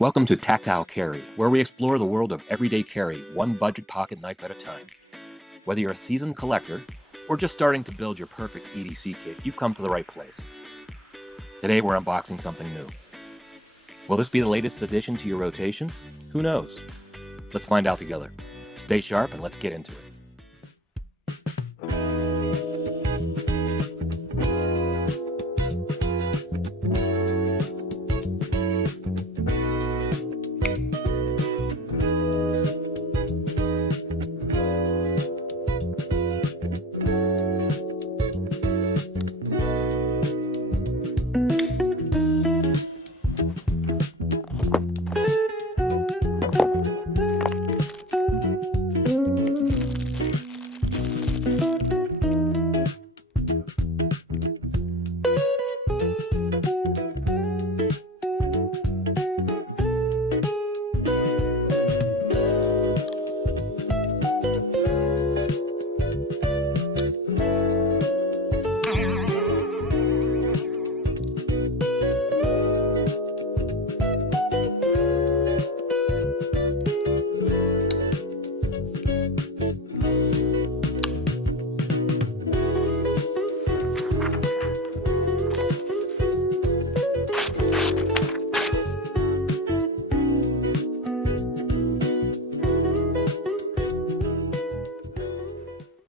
Welcome to Tactile Carry, where we explore the world of everyday carry, one budget pocket knife at a time. Whether you're a seasoned collector or just starting to build your perfect EDC kit, you've come to the right place. Today we're unboxing something new. Will this be the latest addition to your rotation? Who knows? Let's find out together. Stay sharp and let's get into it.